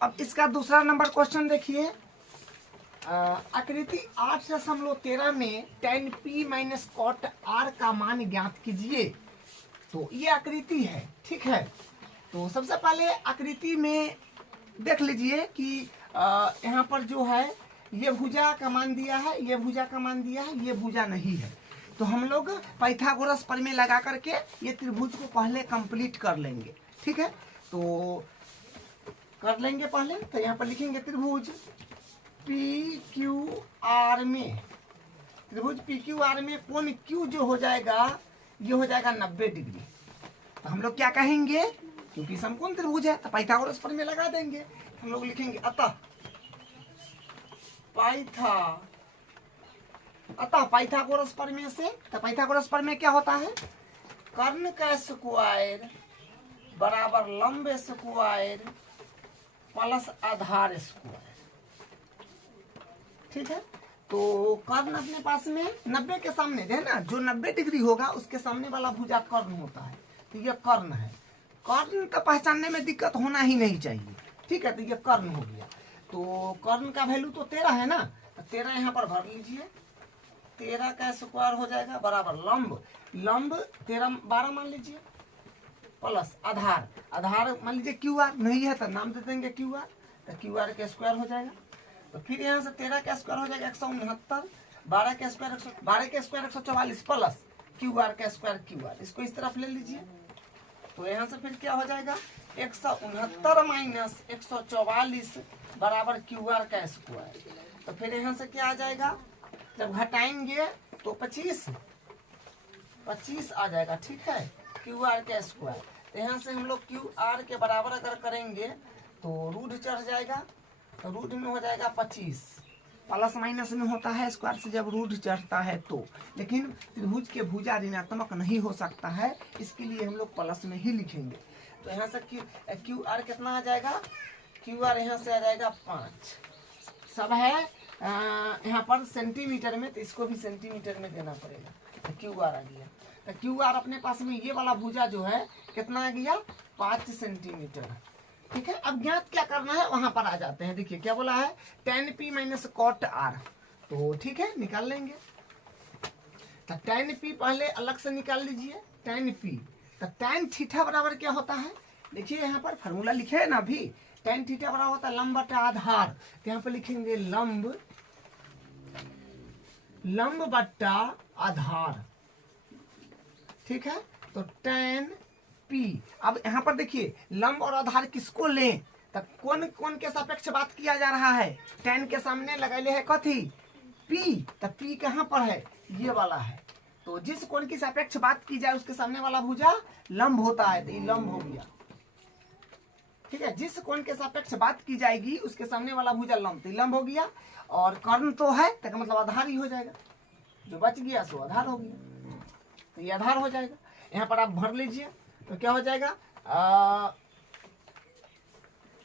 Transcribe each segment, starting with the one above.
अब इसका दूसरा नंबर क्वेश्चन देखिए। आकृति 8.13 में tan p minus cot r का मान ज्ञात कीजिए। तो ये आकृति है, ठीक है। तो सबसे पहले आकृति में देख लीजिए कि यहाँ पर जो है ये भुजा का मान दिया है, ये भुजा का मान दिया है, ये भुजा नहीं है। तो हम लोग पाइथागोरस प्रमेय लगा करके ये त्रिभुज को पहले कंप्लीट कर लेंगे, ठीक है। तो कर लेंगे पहले। तो यहाँ पर लिखेंगे त्रिभुज पी क्यू आर में, त्रिभुज पी क्यू आर में कोण क्यू जो हो जाएगा ये हो जाएगा 90 डिग्री। तो हम लोग क्या कहेंगे, क्योंकि समकोण त्रिभुज है तो पाइथागोरस प्रमेय लगा देंगे। हम लोग लिखेंगे अतः पाइथागोरस प्रमेय से। तो पाइथागोरस प्रमेय क्या होता है, कर्ण का स्क्वायर बराबर लंब स्क्वायर प्लस आधार स्क्वायर, ठीक है। तो कर्ण अपने पास में 90 के सामने है ना, जो 90 डिग्री होगा उसके सामने वाला भुजा कर्ण होता है। तो ये कर्ण है। कर्ण का पहचानने में दिक्कत होना ही नहीं चाहिए, ठीक है। तो ये कर्ण हो गया। तो कर्ण का वैल्यू तो 13 है ना, तो 13 यहाँ पर भर लीजिए। 13 का स्क्वायर हो जाएगा बराबर लंब, लंब 13 12 मान लीजिए प्लस आधार, आधार मान लीजिए क्यू आर, नहीं है तो नाम दे देंगे क्यू आर। तो क्यू आर का स्क्वायर हो जाएगा। तो फिर यहाँ से 13 का स्क्वायर हो जाएगा 169, 12 का स्क्वायर 144 प्लस क्यू आर का स्क्वायर क्यू आर, इसको इस तरफ ले लीजिए। तो यहाँ से फिर क्या हो जाएगा 169 माइनस 144 बराबर क्यू आर का स्क्वायर। तो फिर यहाँ से क्या आ जाएगा, जब घटाएंगे तो 25 आ जाएगा, ठीक है, क्यू आर का स्क्वायर। तो यहाँ से हम लोग क्यू आर के बराबर अगर करेंगे तो रूट चढ़ जाएगा। तो रूट में हो जाएगा 25, प्लस माइनस में होता है स्क्वायर से जब रूट चढ़ता है तो, लेकिन त्रिभुज के भुजा ऋणात्मक नहीं हो सकता है, इसके लिए हम लोग प्लस में ही लिखेंगे। तो यहाँ से क्यू आर कितना आ जाएगा, क्यू आर यहाँ से आ जाएगा 5, सब है यहाँ पर सेंटीमीटर में, तो इसको भी सेंटीमीटर में देना पड़ेगा। तो क्यू आर आ गया। तो क्यू आर अपने पास में ये वाला भुजा जो है कितना आ गया 5 सेंटीमीटर, ठीक है। अब ज्ञात क्या करना है वहां पर आ जाते हैं। देखिए क्या बोला है, tan p minus cot r। तो ठीक है निकाल लेंगे। तो tan p पहले अलग से निकाल लीजिए, tan p। तो tan थीटा बराबर क्या होता है, देखिए यहाँ पर फॉर्मूला लिखे है ना अभी, tan थीटा बराबर होता है लंब बटा आधार। तो यहाँ पर लिखेंगे लंब बटा आधार, ठीक है। तो tan p, अब यहाँ पर देखिए लंब और आधार किसको लें, तब कौन के सापेक्ष बात किया जा रहा है, tan के सामने लगाए है कथी p। तब p कहाँ पर है, ये वाला है। तो जिस कोण की सापेक्ष बात की जाए उसके सामने वाला भुजा लंब होता है, तो ये लंब हो गया, ठीक है। जिस कोण के सापेक्ष बात की जाएगी उसके सामने वाला भुजा लंब, तो लंब हो गया। और कर्ण तो है तो मतलब आधार ही हो जाएगा, जो बच गया सो आधार हो गया। तो ये आधार हो जाएगा। यहाँ पर आप भर लीजिए तो क्या हो जाएगा,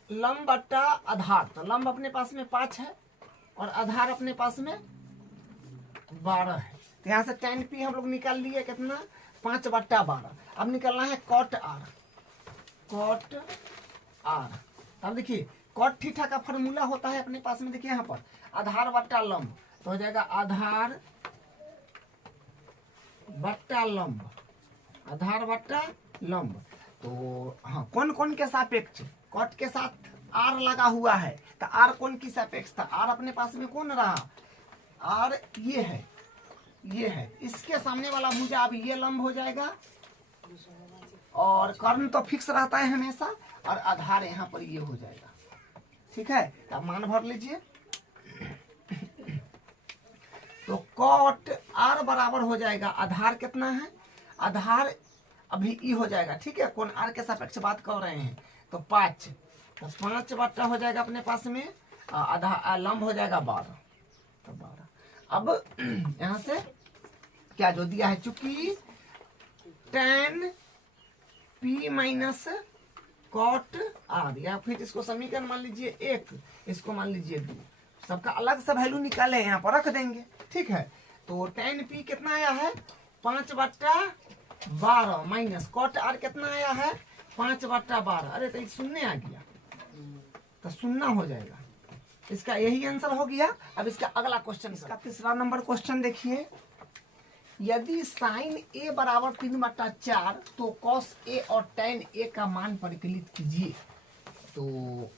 लंब बट्टा आधार। तो लंब अपने पास में 5 है और आधार अपने पास में 12 है। तो यहाँ से tan p हम लोग निकाल लिए कितना 5/12। अब निकालना है कॉट r, कॉट r। अब देखिए कॉट थीटा का फॉर्मूला होता है अपने पास में, देखिए यहाँ पर आधार बट्टा लंब, तो हो जाएगा आधार बट्टा लंब, आधार बट्टा लंब। तो हाँ कौन के सापेक्ष, कॉट के साथ r लगा हुआ है, तो r कौन की सापेक्ष था, r अपने पास में कौन रहा, r ये है, ये है। इसके सामने वाला भुजा अब ये लंब हो जाएगा और कर्ण तो फिक्स रहता है हमेशा, और आधार यहाँ पर ये हो जाएगा, ठीक है। अब मान भर लीजिए। तो कॉट r बराबर हो जाएगा, आधार कितना है, आधार अभी ई हो जाएगा, ठीक है। कौन r के सापेक्ष बात कर रहे हैं, तो 5, तो 5 बट्टा हो जाएगा अपने पास में, आधा लंब हो जाएगा 12, तो 12। अब यहाँ से क्या जो दिया है, चूंकि tan p minus cot r, या फिर इसको समीकरण मान लीजिए 1, इसको मान लीजिए 2, सबका अलग सा वैल्यू निकाले यहाँ पर रख देंगे, ठीक है। तो tan p कितना आया है 5/12 माइनस कॉट r कितना आया है 5/12। अरे तो शून्य आ गया, तो 0 हो जाएगा। इसका यही आंसर हो गया। अब इसका अगला क्वेश्चन, इसका तीसरा नंबर क्वेश्चन देखिए, यदि साइन ए बराबर 3/4 तो कॉस ए और tan ए का मान परिकलित कीजिए। तो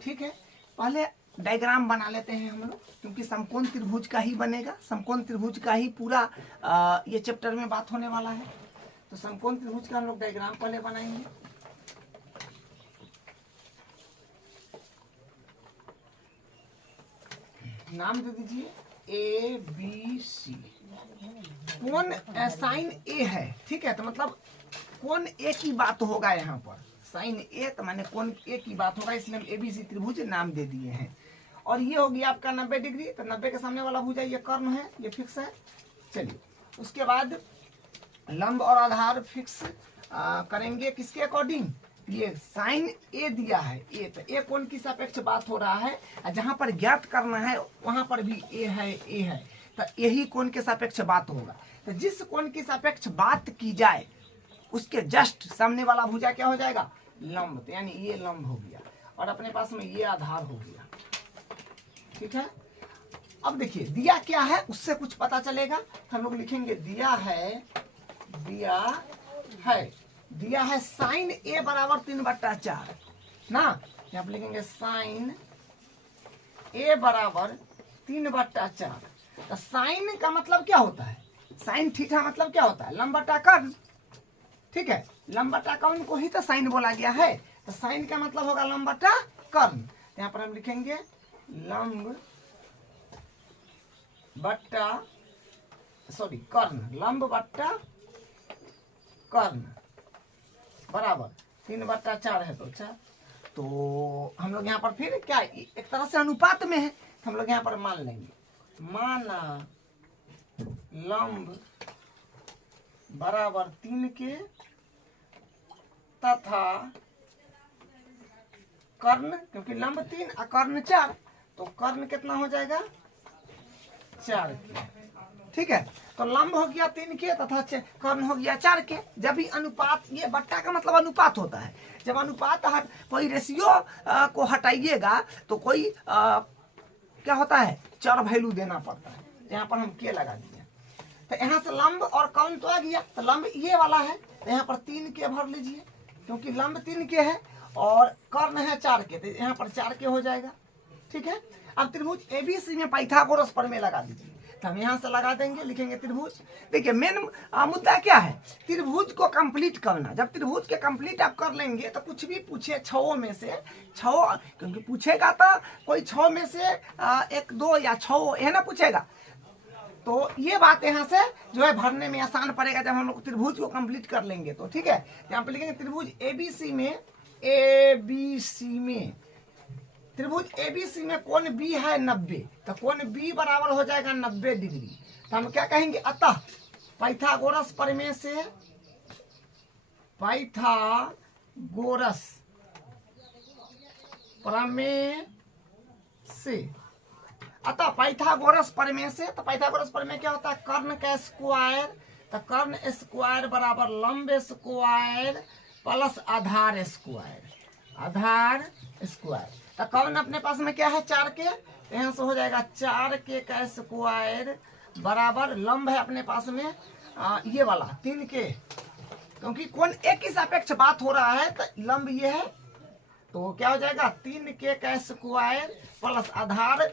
ठीक है, पहले डायग्राम बना लेते हैं हम लोग, क्योंकि समकोण त्रिभुज का ही बनेगा, समकोण त्रिभुज का ही पूरा ये चैप्टर में बात होने वाला है। तो समकोण त्रिभुज का हम लोग डायग्राम पहले बनाएंगे। नाम दे दीजिए ए बी सी। कौन साइन ए है, ठीक है, तो मतलब कौन ए की बात होगा यहाँ पर, साइन ए तो माने कौन ए की बात होगा, इसलिए हम एबीसी त्रिभुज नाम दे दिए हैं। और ये हो गया आपका 90 डिग्री, तो 90 के सामने वाला भुजा ये कर्ण है, ये फिक्स है। चलिए उसके बाद लंब और आधार फिक्स करेंगे किसके अकॉर्डिंग, ये साइन ए दिया है ए, तो ए कोण की सापेक्ष बात हो रहा है, जहां पर ज्ञात करना है वहां पर भी ए है, तो यही कोण के सापेक्ष बात होगा। तो जिस कोण की सापेक्ष बात की जाए उसके जस्ट सामने वाला भुजा क्या हो जाएगा, लंब, तो यानी ये लंब हो गया और अपने पास में ये आधार हो गया। ठीक है, अब देखिए दिया क्या है उससे कुछ पता चलेगा। हम लोग लिखेंगे दिया है साइन ए बराबर 3/4 ना, यहाँ पे लिखेंगे साइन ए बराबर 3/4। तो साइन का मतलब क्या होता है, साइन थीटा मतलब क्या होता है, लंब बटा कर्ण। ठीक है, लंब बटा कर्ण को ही तो साइन बोला गया है, तो साइन का मतलब होगा लंब बटा कर्ण। यहाँ पर हम लिखेंगे लंब बट्टा कर्ण, लंब बट्टा कर्ण बराबर 3/4 है, तो 4। तो हम लोग यहाँ पर फिर क्या एक तरह से अनुपात में है, तो हम लोग यहाँ पर मान लेंगे, माना लंब बराबर 3 के तथा कर्ण, क्योंकि लंब 3 और कर्ण 4, तो कर्ण कितना हो जाएगा 4 के। ठीक है, तो लंब हो गया 3 के तथा कर्ण हो गया 4 के। जब भी अनुपात, ये बट्टा का मतलब अनुपात होता है, जब अनुपात कोई रेशियो को हटाइएगा तो कोई क्या होता है, चर वैल्यू देना पड़ता है। यहाँ पर हम के लगा दिए, तो यहाँ से लंब और कर्ण तो आ गया, तो लंब ये वाला है, तो यहाँ पर 3 के भर लीजिए, क्योंकि लंब 3 के है और कर्ण है 4 के, तो यहाँ पर 4 के हो जाएगा। ठीक है, अब त्रिभुज एबीसी में पाइथागोरस प्रमेय लगा दीजिए, तो हम यहाँ से लगा देंगे, लिखेंगे त्रिभुज। देखिए मेन मुद्दा क्या है, त्रिभुज को कंप्लीट करना। जब त्रिभुज के कंप्लीट आप कर लेंगे तो कुछ भी पूछे 6 में से 6, क्योंकि पूछेगा तो कोई 6 में से 1 2 या 6 है ना पूछेगा, तो ये बात यहाँ से जो है भरने में आसान पड़ेगा जब हम लोग त्रिभुज को कंप्लीट कर लेंगे। तो ठीक है, यहाँ पे लिखेंगे त्रिभुज एबीसी में त्रिभुज एबीसी में कोण बी है 90, तो कोण बी बराबर हो जाएगा 90 डिग्री। तो हम क्या कहेंगे, अतः पाइथागोरस प्रमेय से अतः पाइथागोरस प्रमेय से, तो पाइथागोरस प्रमेय क्या होता है, कर्ण का स्क्वायर, तो कर्ण स्क्वायर बराबर लंब स्क्वायर प्लस आधार स्क्वायर। तो कर्ण अपने पास में क्या है 4 के, तो यहाँ से हो जाएगा 4 के का स्क्वायर बराबर लंब है अपने पास में ये वाला 3 के, क्योंकि कौन एक ही सापेक्ष बात हो रहा है तो लंब ये है, तो क्या हो जाएगा 3 के का स्क्वायर प्लस आधार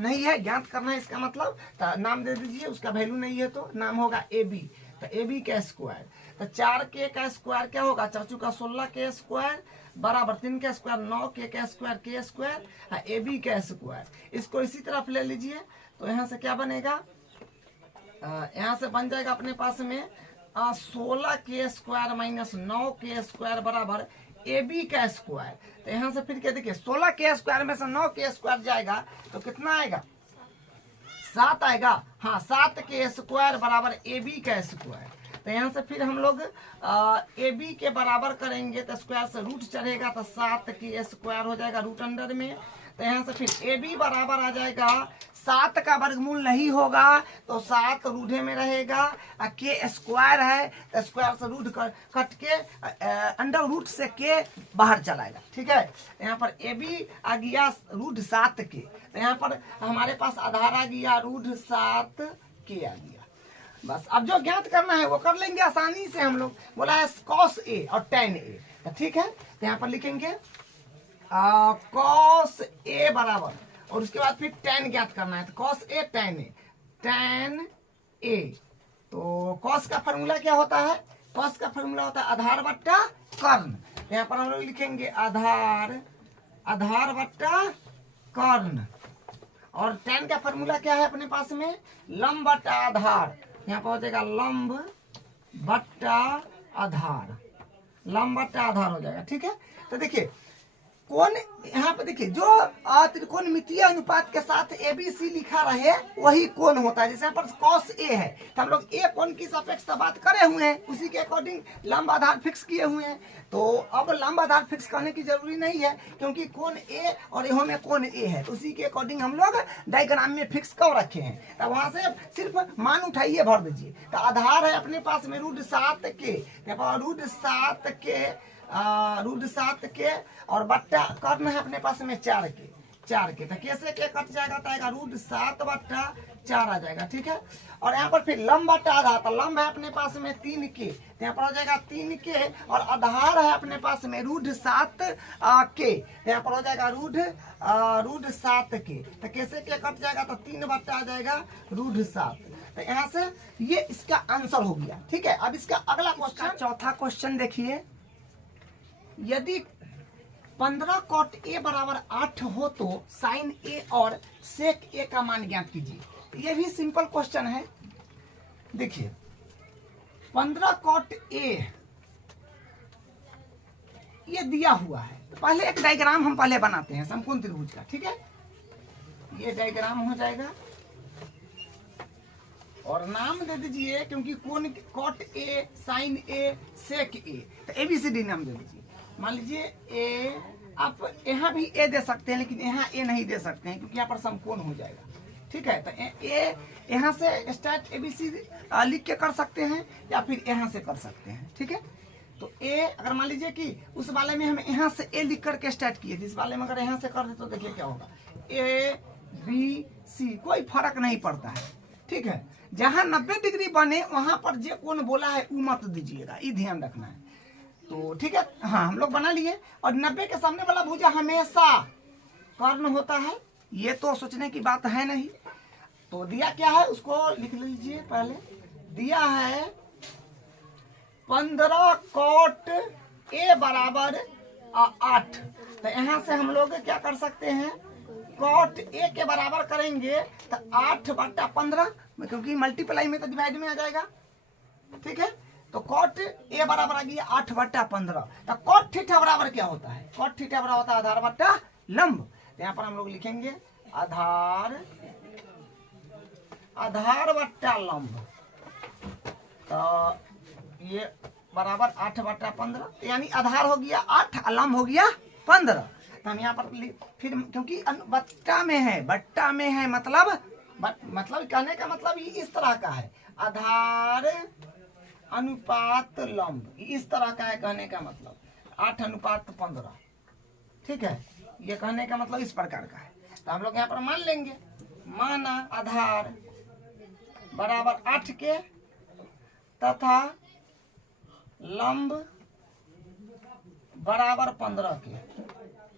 नहीं है, ज्ञात करना है इसका मतलब, तो नाम दे दीजिए, उसका वैल्यू नहीं है तो नाम होगा ए बी, तो ए बी का स्क्वायर। तो 4 के का स्क्वायर क्या होगा, 4 चौका 16 के स्क्वायर बराबर 3 का स्क्वायर 9 के स्क्वायर के स्क्वायर ए बी का स्क्वायर। इसको इसी तरफ ले लीजिए, तो यहाँ से क्या बनेगा, यहाँ से बन जाएगा अपने पास में 16 के स्क्वायर माइनस 9 के स्क्वायर बराबर ए बी का स्क्वायर। तो यहाँ से फिर क्या देखिए 16 के स्क्वायर में से 9 के स्क्वायर जाएगा तो कितना आएगा, 7 आएगा। हाँ, 7 के स्क्वायर बराबर ए बी का स्क्वायर। तो यहाँ से फिर हम लोग ए बी के बराबर करेंगे तो स्क्वायर से रूट चढ़ेगा, तो 7 के स्क्वायर हो जाएगा रूट अंडर में। तो यहाँ से फिर ए बी बराबर आ जाएगा 7 का वर्गमूल नहीं होगा तो 7 रूढ़े में रहेगा। के स्क्वायर है तो स्क्वायर से रूट कट के अंडर रूट से के बाहर चलाएगा। ठीक है, यहाँ पर ए बी आ गया रूट 7 के, तो यहाँ पर हमारे पास आधार आ गया रूट 7 के आ गया। बस अब जो ज्ञात करना है वो कर लेंगे आसानी से। हम लोग बोला है cos a और tan a, तो ठीक है, तो यहाँ पर लिखेंगे cos a बराबर, और उसके बाद फिर tan ज्ञात करना है, तो cos a tan a। तो cos का फॉर्मूला क्या होता है? cos का फॉर्मूला होता है आधार बट्टा कर्ण। यहाँ पर हम लोग लिखेंगे आधार बट्टा कर्ण, और tan का फॉर्मूला क्या है अपने पास में? लंब बट्टा आधार। यहाँ पर हो जाएगा लंब बट्टा आधार, लंब बट्टा आधार हो जाएगा। ठीक है, तो देखिए कोण, यहाँ पे देखिए जो त्रिकोणमितीय अनुपात के साथ ABC लिखा रहे वही कोण होता है। जैसे यहाँ पर cos A है तो हम लोग A कोण की सापेक्षता बात करे हुए हैं, उसी के अकॉर्डिंग लंब आधार फिक्स किए हुए हैं। तो अब लंब आधार फिक्स करने की जरूरी नहीं है क्योंकि कोण A और यहाँ में कोण A है, तो उसी के अकॉर्डिंग हम लोग डायग्राम में फिक्स कर रखे हैं। तो वहां से सिर्फ मान उठाइए भर दीजिए। तो आधार है अपने पास में रूट 7 के, रूट 7 के और बट्टा कर्ण है अपने पास में 4 के, तो कैसे के कट जाएगा? तो आएगा रूट 7 बट्टा 4 आ जाएगा। ठीक है, और यहाँ पर फिर लंब बट्टा आधार, तो लंब है अपने पास में 3 के, तो यहाँ पर हो जाएगा 3 के, और आधार है अपने पास में रूट 7 के, तो यहाँ पर हो जाएगा रूट 7 के, तो कैसे के कट जाएगा? तो 3 बट्टा आ जाएगा रूट 7। तो यहाँ से ये इसका आंसर हो गया। ठीक है, अब इसका अगला क्वेश्चन, चौथा क्वेश्चन देखिए, यदि 15 cot a बराबर 8 हो तो sin a और sec a का मान ज्ञात कीजिए। ये भी सिंपल क्वेश्चन है। देखिए 15 cot a ये दिया हुआ है, तो पहले एक डायग्राम हम पहले बनाते हैं समकोण त्रिभुज का। ठीक है, ये डायग्राम हो जाएगा और नाम दे दीजिए, क्योंकि कोण cot a sin a sec a, तो ABCD नाम दे दीजिए। मान लीजिए ए, आप यहाँ भी ए दे सकते हैं लेकिन यहाँ ए नहीं दे सकते हैं क्योंकि यहाँ पर समकोण हो जाएगा। ठीक है, तो ए यहाँ से स्टार्ट ABC लिख के कर सकते हैं या फिर यहाँ से कर सकते हैं। ठीक है, तो ए अगर मान लीजिए कि उस वाले में हम यहाँ से ए लिख करके स्टार्ट किए थे, इस वाले में अगर यहाँ से कर दे तो देखिए क्या होगा, ABC कोई फर्क नहीं पड़ता है। ठीक है, जहाँ 90 डिग्री बने वहां पर जो कोण बोला है वो मत दीजिएगा, ये ध्यान रखना है। तो ठीक है, हाँ हम लोग बना लिए, और 90 के सामने वाला भुजा हमेशा कर्ण होता है, ये तो सोचने की बात है नहीं। तो दिया क्या है उसको लिख लीजिए। पहले दिया है 15 cot a बराबर 8, तो यहाँ से हम लोग क्या कर सकते हैं, cot a के बराबर करेंगे तो 8 बट्टा 15, क्योंकि मल्टीप्लाई में तो डिवाइड में आ जाएगा। ठीक है, तो cot a बराबर आ गया 8 बट्टा 15। तो cot थीटा बराबर क्या होता है? cot थीटा बराबर होता है आधार बट्टा लंब। तो यहाँ पर हम लोग लिखेंगे आधार बट्टा लंब, तो ये बराबर 8 बट्टा 15, यानी आधार हो गया 8 और लंब हो गया 15। तो हम यहाँ पर फिर क्योंकि बट्टा में है मतलब कहने का मतलब ये इस तरह का है, आधार अनुपात लंब इस तरह का है, कहने का मतलब 8 अनुपात 15। ठीक है, ये कहने का मतलब इस प्रकार का है। तो हम लोग यहाँ पर मान लेंगे, माना आधार बराबर 8 के तथा लंब बराबर 15 के।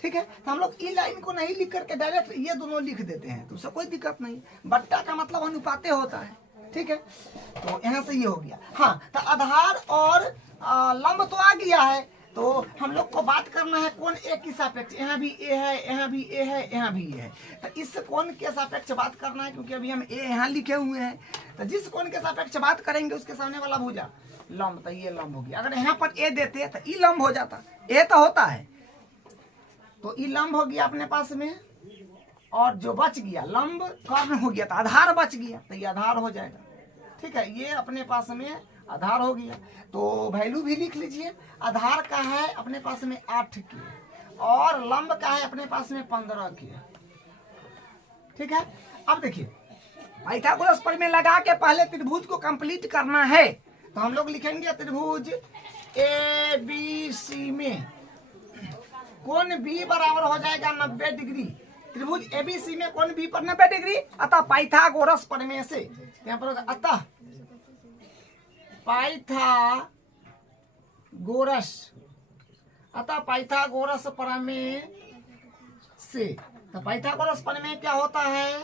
ठीक है, तो हम लोग ई लाइन को नहीं लिख करके डायरेक्ट ये दोनों लिख देते हैं, तो उससे कोई दिक्कत नहीं। बट्टा का मतलब अनुपाते होता है। ठीक है, तो यहाँ से ये हो गया। हाँ, तो आधार और लंब तो आ गया है, तो हम लोग को बात करना है कोण ए की सापेक्ष। यहाँ भी ए है, यहाँ भी ए है, यहाँ भी ए है, तो इस कोण के सापेक्ष बात करना है, क्योंकि अभी हम ए यहाँ लिखे हुए हैं। तो जिस कोण के सापेक्ष बात करेंगे उसके सामने वाला भुजा लंब, तो ये लंब हो गया। अगर यहाँ पर ए देते तो ई लंब हो जाता, ए तो होता है, तो ई लंब हो गया अपने पास में, और जो बच गया लंब कर्ण हो गया, तो आधार बच गया, तो ये आधार हो जाएगा। ठीक है, ये अपने पास में आधार हो गया। तो वैल्यू भी लिख लीजिए, आधार का है अपने पास में 8 के और लंब का है अपने पास में 15 के। ठीक है, अब देखिए पाइथागोरस प्रमेय लगा के पहले त्रिभुज को कंप्लीट करना है, तो हम लोग लिखेंगे त्रिभुज ए बी सी में कोण बी बराबर हो जाएगा 90 डिग्री। त्रिभुज एबीसी में कोण बी पर 90 डिग्री, अतः पाइथागोरस प्रमेय से यहाँ पर अतः पाइथागोरस प्रमेय से, तो पाइथागोरस प्रमेय क्या होता है,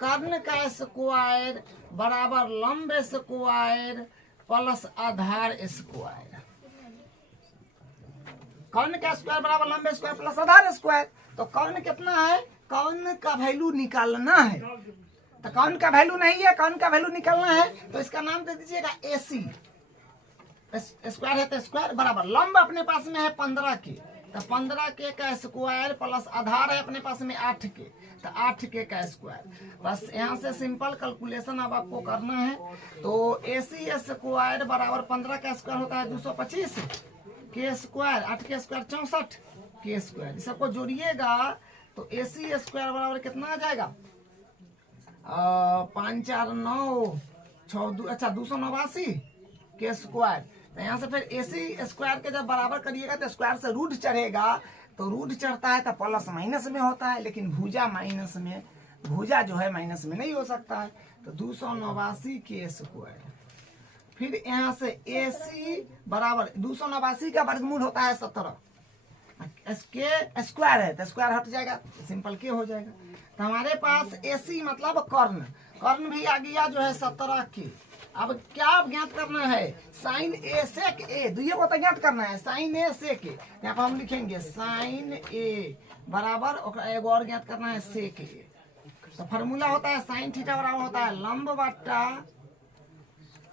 कर्ण का स्क्वायर बराबर लंब स्क्वायर प्लस आधार स्क्वायर। कर्ण का स्क्वायर बराबर लंब स्क्वायर प्लस आधार स्क्वायर। तो कर्ण कितना है, कर्ण का वैल्यू निकालना है, तो कर्ण का वैल्यू नहीं है, कर्ण का वैल्यू निकालना है, तो इसका नाम दे दीजिएगा AC। स्क्वायर है तो स्क्वायर बराबर लंब अपने पास में है 15 के, तो 15 के का स्क्वायर प्लस आधार है अपने पास में 8 के, तो 8 के का स्क्वायर। बस यहाँ से सिंपल कैलकुलेशन अब आपको करना है। तो AC स्क्वायर बराबर 15 का स्क्वायर होता है 225 के स्क्वायर, 8 के स्क्वायर 64 के स्क्वायर। सबको जोड़िएगा तो AC स्क्वायर बराबर कितना आ जाएगा, 5 4 9 6 अच्छा 289 के स्क्वायर। तो यहाँ से फिर AC स्क्वायर के जब बराबर करिएगा तो स्क्वायर से रूट चढ़ेगा, तो रूट चढ़ता है तो प्लस माइनस में होता है, लेकिन भुजा माइनस में, भुजा जो है माइनस में नहीं हो सकता है, तो 289 के स्क्वायर। फिर यहाँ से AC बराबर 289 का वर्गमूल होता है 17 के स्क्वायर है, तो स्क्वायर हट जाएगा, सिंपल के हो जाएगा। तो हमारे पास AC मतलब कर्ण, कर्ण भी आ गया जो है 17 के। अब क्या ज्ञात करना है, साइन A सेक A, दुइयों को तो ज्ञात करना है, साइन A सेक A। यहाँ पर हम लिखेंगे साइन A बराबर एगो और ज्ञात करना है सेक A। तो फॉर्मूला होता है साइन थीटा बराबर होता है लंब बट्टा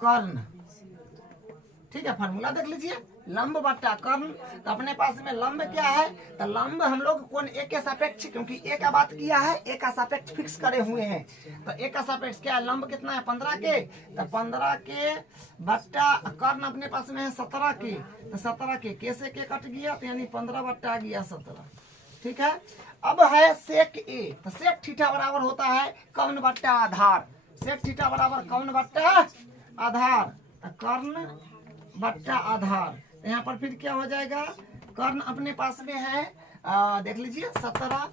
कर्ण। ठीक है, फॉर्मूला देख लीजिए, लंब बट्टा कर्ण। तो अपने पास में लंब क्या है, तो लंब हम लोग कोण A के सापेक्ष, क्योंकि A का बात किया है, A का सापेक्ष फिक्स करे हुए हैं, तो A का सापेक्ष क्या है, लंब कितना है 15 के, तो 15 के बट्टा कर्ण अपने पास में है 17 के, तो 17 के से के कट गया, तो यानी 15 बट्टा आ गया 17। ठीक है, अब है सेक A, तो सेक थीटा बराबर होता है कर्ण बट्टा आधार, सेक थीटा बराबर कर्ण बट्टा आधार, तो कर्ण बट्टा आधार। यहाँ पर फिर क्या हो जाएगा, कर्ण अपने पास में है देख लीजिए 17,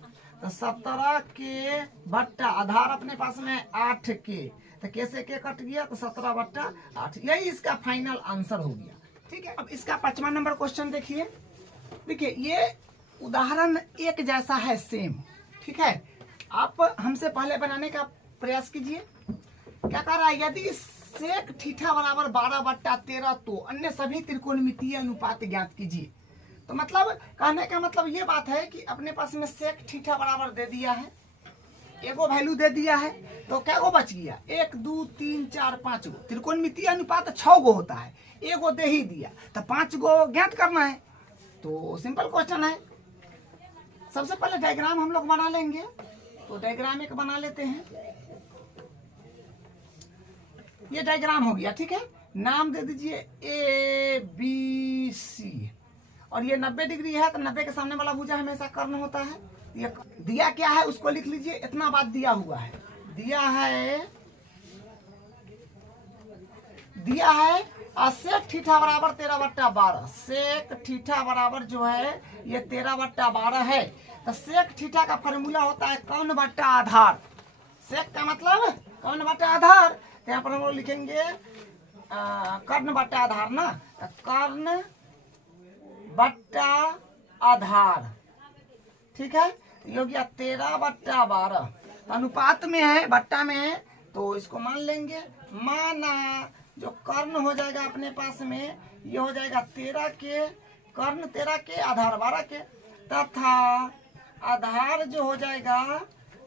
तो 17 के बट्टा आधार अपने पास में है 8 के, तो कैसे के कट गया, तो 17 बट्टा 8। यही इसका फाइनल आंसर हो गया। ठीक है, अब इसका 5वां नंबर क्वेश्चन देखिए। देखिए ये उदाहरण एक जैसा है, सेम। ठीक है, आप हमसे पहले बनाने का प्रयास कीजिए। क्या कह रहा है, यदि सेक थीटा बराबर 12 बट्टा 13 तो अन्य सभी त्रिकोणमितीय अनुपात ज्ञात कीजिए। तो मतलब कहने का मतलब ये बात है कि अपने पास में सेक थीटा बराबर दे दिया है, एगो वैल्यू दे दिया है, तो क्या गो बच गया, 1 2 3 4 5 गो। त्रिकोणमितीय अनुपात 6 गो होता है, एगो दे ही दिया, तो 5 गो ज्ञात करना है। तो सिंपल क्वेश्चन है। सबसे पहले डायग्राम हम लोग बना लेंगे, तो डायग्राम एक बना लेते हैं। ये डायग्राम हो गया। ठीक है, नाम दे दीजिए ABC, और ये 90 डिग्री है, तो 90 के सामने वाला भुजा हमेशा कर्ण होता है। ये दिया क्या है उसको लिख लीजिए, इतना बात दिया हुआ है, दिया है सेक थीटा बराबर 13 बट्टा 12, सेक थीटा बराबर जो है ये 13 बट्टा 12 है। तो सेक थीटा का फॉर्मूला होता है कर्ण बट्टा आधार, सेक का मतलब कर्ण बट्टा आधार। यहाँ पर हम लोग लिखेंगे कर्ण बट्टा आधार ना, कर्ण बट्टा आधार। ठीक है, ये हो गया 13 बट्टा 12, अनुपात में है, बट्टा में है, तो इसको मान लेंगे। माना जो कर्ण हो जाएगा अपने पास में, ये हो जाएगा 13 के, कर्ण 13 के, आधार 12 के, तथा आधार जो हो जाएगा,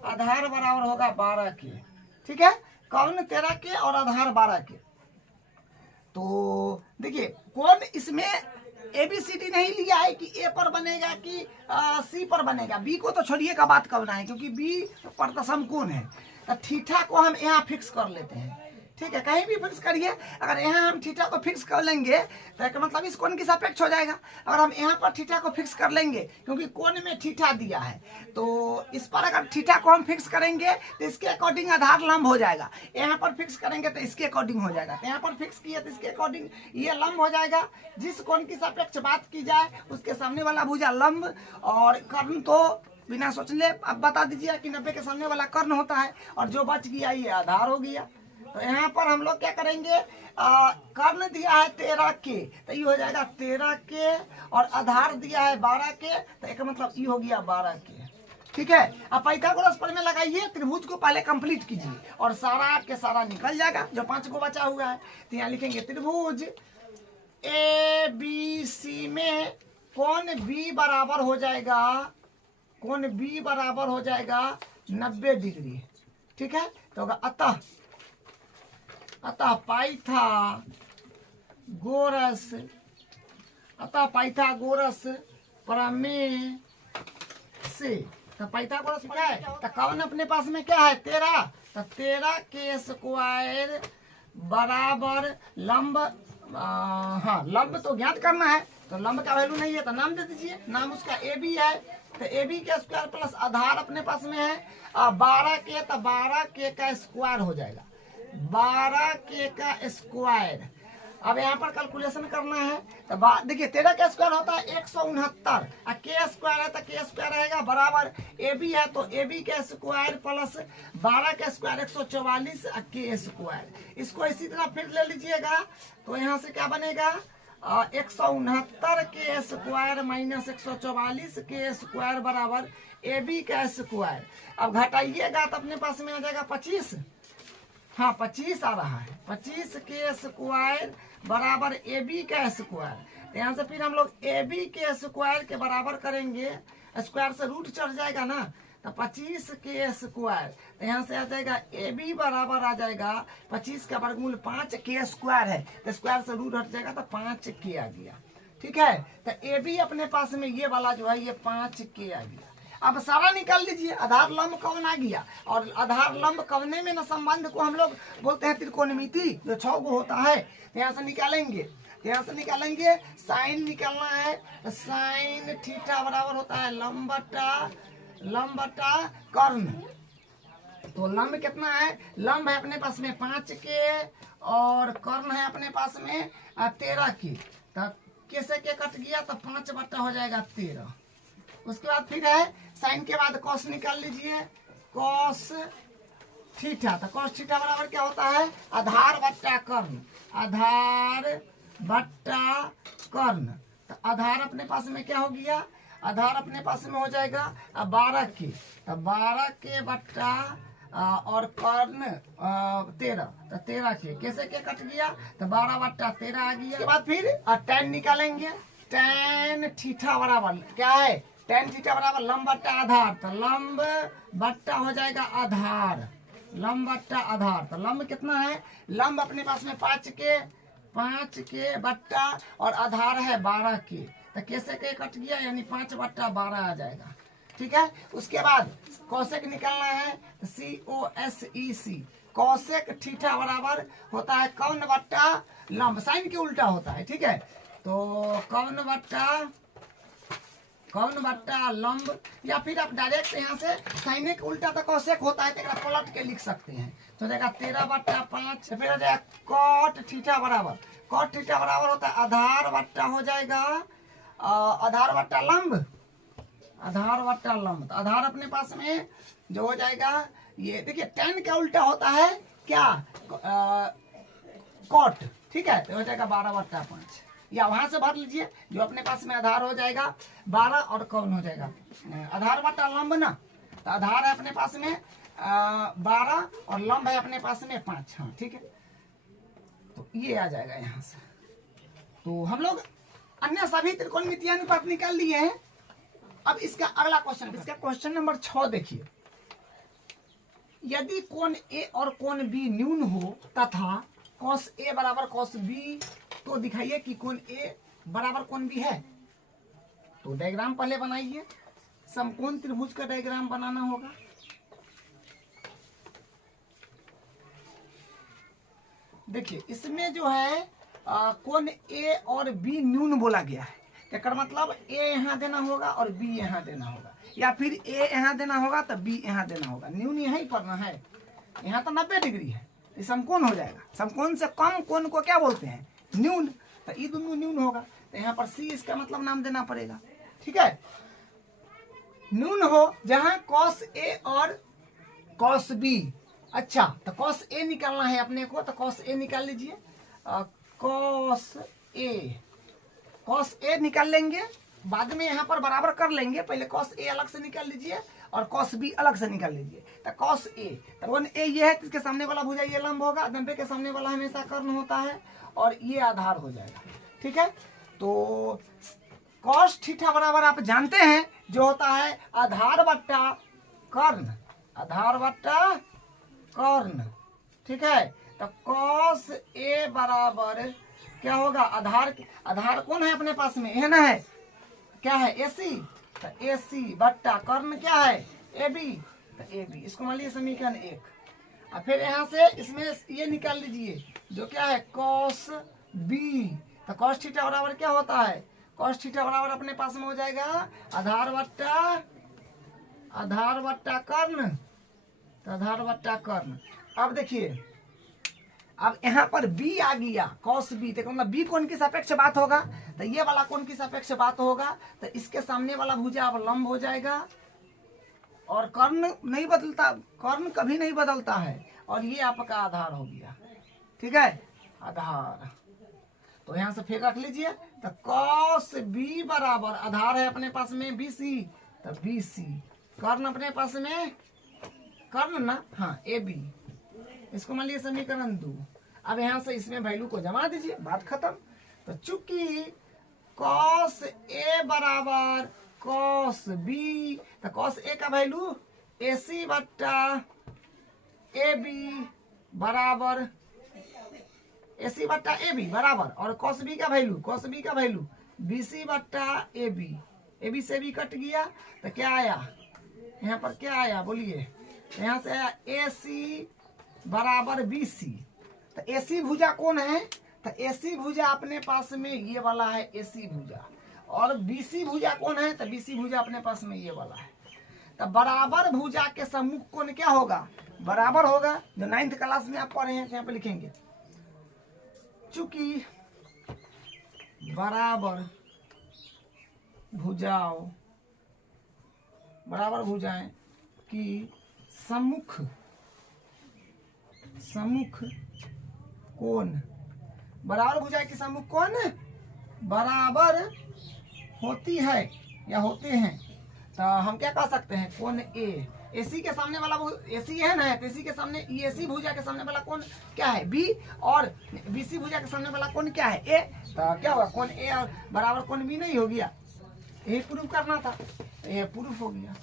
आधार बराबर होगा 12 के। ठीक है, कर्ण 13 के और आधार 12 के। तो देखिए कौन इसमें ABCD नहीं लिया है कि A पर बनेगा कि C पर बनेगा, B को तो छोड़िए का बात करना है, क्योंकि B पर तो समकोण है। तो थीटा को हम यहाँ फिक्स कर लेते हैं, ठीक है, कहीं भी फिक्स करिए। अगर यहाँ हम थीटा को फिक्स कर लेंगे तो इसका मतलब इस कोण के सापेक्ष हो जाएगा। अगर हम यहाँ पर थीटा को फिक्स कर लेंगे क्योंकि कोण में थीटा दिया है, तो इस पर अगर थीटा को हम फिक्स करेंगे तो इसके अकॉर्डिंग आधार लंब हो जाएगा। यहाँ पर फिक्स करेंगे तो इसके अकॉर्डिंग हो जाएगा। तो यहाँ पर फिक्स किया तो इसके अकॉर्डिंग ये लंब हो जाएगा। जिस कोण की सापेक्ष बात की जाए उसके सामने वाला भुजा लंब और कर्ण तो बिना सोच ले अब बता दीजिए कि 90 के सामने वाला कर्ण होता है और जो बच गया ये आधार हो गया। तो यहाँ पर हम लोग क्या करेंगे, कर्ण दिया है 13 के तो ये हो जाएगा 13 के और आधार दिया है 12 के तो एक मतलब ये हो गया 12 के। ठीक है, अब पाइथागोरस प्रमेय में लगाइए, त्रिभुज को पहले कंप्लीट कीजिए और सारा के सारा निकल जाएगा जो 5 को बचा हुआ है। तो यहाँ लिखेंगे त्रिभुज ABC में कोण B बराबर हो जाएगा, कोण B बराबर हो जाएगा 90 डिग्री। ठीक है, तो अतः पाइथागोरस प्रमेय से, तो पाइथागोरस प्रमेय तो कौन अपने पास में क्या है 13, तो 13 के स्क्वायर बराबर लंब, हाँ लंब तो ज्ञात करना है तो लंब का वैल्यू नहीं है तो नाम दे दीजिए, नाम उसका AB है तो AB के स्क्वायर प्लस आधार अपने पास में है 12 के, तो 12 के का स्क्वायर हो जाएगा 12 के का स्क्वायर। अब यहाँ पर कैलकुलेशन करना है तो देखिए 13 का स्क्वायर होता है 169 और के स्क्वायर है तो के स्क्वायर रहेगा बराबर AB है तो AB के स्क्वायर प्लस 12 का स्क्वायर 144 और के स्क्वायर। इसको इसी तरह फिर ले लीजिएगा तो यहाँ से क्या बनेगा 169 के स्क्वायर माइनस 144 के स्क्वायर बराबर AB का स्क्वायर। अब घटाइएगा तो अपने पास में आ जाएगा 25, हाँ 25 आ रहा है, 25 के स्क्वायर बराबर AB का स्क्वायर। यहाँ से फिर हम लोग AB के स्क्वायर के बराबर करेंगे, स्क्वायर से रूट चढ़ जाएगा ना तो 25 के स्क्वायर, तो यहाँ से आ जाएगा AB बराबर आ जाएगा 25 का वर्गमूल 5 के स्क्वायर है तो स्क्वायर से रूट हट जाएगा तो 5 के आ गया। ठीक है, तो AB अपने पास में ये वाला जो है ये 5 के आ गया। अब सारा निकाल लीजिए, आधार लंब कौन आ गया और आधार लंब कवने में न संबंध को हम लोग बोलते हैं त्रिकोणमिति जो 6 को होता है। यहाँ से निकालेंगे, यहाँ से निकालेंगे साइन निकालना है तो साइन थीटा बराबर होता है लंब बटा कर्ण। तो लंब कितना है, लंब है अपने पास में 5 के और कर्ण है अपने पास में 13 की, तो कैसे के कट गया तो 5 बटा हो जाएगा 13। उसके बाद फिर है साइन के बाद कॉस निकाल लीजिए, कॉस थीटा, तो कॉस थीटा बराबर क्या होता है आधार बट्टा कर्ण, आधार बट्टा कर्ण। तो आधार अपने पास में क्या हो गया, आधार अपने पास में हो जाएगा 12 के, तो 12 के बट्टा और कर्ण 13, तो 13 के कैसे के कट गया तो 12 बट्टा 13 आ गया। उसके बाद फिर tan निकालेंगे, tan थीटा बराबर क्या है, tan थीटा बराबर लंब बट्टा आधार, तो लंब बट्टा हो जाएगा आधार, लंब बट्टा आधार। तो लंब कितना है, लंब अपने पास में 5 के बट्टा और आधार है 12 के, तो कैसे के कट गया यानी 5 बट्टा 12 आ जाएगा। ठीक है, उसके बाद कौशेक निकालना है तो COSEC, कौशेक थीटा बराबर होता है कौन बट्टा लंब, साइन के उल्टा होता है। ठीक है, तो कौन बट्टा लंब, या फिर आप डायरेक्ट यहाँ से साइन के उल्टा तो कौशेक होता है तो पलट के लिख सकते हैं, तो जाएगा 13 बट्टा 5, फिर हो जाएगा कॉट थीटा बराबर, कॉट थीटा बराबर होता है आधार बट्टा हो जाएगा आधार बट्टा लंब, आधार बट्टा लंब। तो आधार अपने पास में जो हो जाएगा ये देखिए tan का उल्टा होता है क्या कॉट। ठीक है, तो हो जाएगा 12 बट्टा 5, या वहां से भर लीजिए जो अपने पास में आधार हो जाएगा 12 और कौन हो जाएगा आधार बट्टा लंब ना, तो आधार है अपने पास में 12 और लंब है अपने पास में 5। हाँ ठीक है, तो ये आ जाएगा यहाँ से। तो हम लोग अन्य सभी त्रिकोणमितीयानुपात निकाल लिए हैं। अब इसका अगला क्वेश्चन, इसका क्वेश्चन नंबर 6 देखिए, यदि कोण A और कोण B न्यून हो तथा cos A बराबर cos B, तो दिखाइए कि कोण A बराबर कोण B है। तो डायग्राम पहले बनाइए, समकोण त्रिभुज का डायग्राम बनाना होगा। देखिए इसमें जो है कोण ए और बी न्यून बोला गया है। एकर मतलब ए यहाँ देना होगा और बी यहाँ देना होगा, या फिर ए यहाँ देना होगा तो बी यहाँ देना होगा। न्यून यहीं पर ना है, यहाँ तो 90 डिग्री है, ये समकोण हो जाएगा। समकोण से कम कोण को क्या बोलते हैं? न्यून। तो ये दोनों न्यून होगा, तो यहाँ पर सी इसका मतलब नाम देना पड़ेगा। ठीक है, न्यून हो जहाँ कॉस ए और कॉस बी। अच्छा, तो कॉस ए निकालना है अपने को, तो कॉस ए निकाल लीजिए। कॉस ए निकाल लेंगे, बाद में यहाँ पर बराबर कर लेंगे। पहले कॉस ए अलग से निकाल लीजिए और कॉस बी अलग से निकाल लीजिए। तो कॉस ए, तो 1a ये है, इसके सामने वाला भुजा ये लंब होगा, 90 के सामने वाला हमेशा कर्ण होता है, और ये आधार हो जाएगा। ठीक है, तो कॉस थीटा बराबर आप जानते हैं जो होता है आधार बट्टा कर्ण, आधार बट्टा कर्ण। ठीक है, तो कॉस ए बराबर क्या होगा? आधार कौन है अपने पास में? ना है, क्या है? AC। तो AC बट्टा कर्ण क्या है? AB। तो AB, इसको मान लीजिए समीकरण 1। और फिर यहाँ से इसमें ये निकाल लीजिए जो क्या है? Cos B। तो कॉस थीटा बराबर क्या होता है? कॉस थीटा बराबर अपने पास में हो जाएगा आधार बट्टा कर्ण। तो आधार बट्टा कर्ण। अब देखिए, अब यहाँ पर b आ गया, cos b, तो मतलब b कोण की सापेक्ष बात होगा, तो ये वाला कोण की सापेक्ष बात होगा, तो इसके सामने वाला भुजा अब लंब हो जाएगा, और कर्ण नहीं बदलता, कर्ण कभी नहीं बदलता है, और ये आपका आधार हो गया। ठीक है, आधार। तो यहाँ से फिर रख लीजिए, तो cos b बराबर आधार है अपने पास में BC, तो BC, कर्ण अपने पास में कर्ण ना, हाँ AB, इसको मान लीजिए समीकरण 2। अब यहाँ से इसमें वैल्यू को जमा दीजिए, बात खत्म। तो चूंकि cos A बराबर cos B, तो cos A का वैल्यू AC बट्टा AB बराबर AC बट्टा AB बराबर, और cos B का वैल्यू BC बट्टा AB। AB से भी कट गया, तो क्या आया यहाँ पर? क्या आया बोलिए? यहाँ से आया AC बराबर BC। तो AC भुजा कौन है? तो AC भुजा अपने पास में ये वाला है, AC भुजा। और BC भुजा कौन है? तो BC भुजा अपने पास में ये वाला है। तो बराबर भुजा के सम्मुख कोण क्या होगा? बराबर होगा, जो 9th क्लास में आप पढ़े हैं, यहाँ पे लिखेंगे। चूंकि बराबर भुजाएं की सम्मुख कोण, बराबर भुजाएं की सम्मुख कोण बराबर होती है या होते हैं, तो हम क्या कह सकते हैं? कोण ए। AC के सामने वाला AC है ना, तो AC के सामने AC भुजा के सामने वाला कोण क्या है? B, और BC भुजा के सामने वाला कोण क्या है? A। तो क्या होगा? कोण A और बराबर कोण B नहीं हो गया? यही प्रूफ करना था, ये प्रूफ हो गया।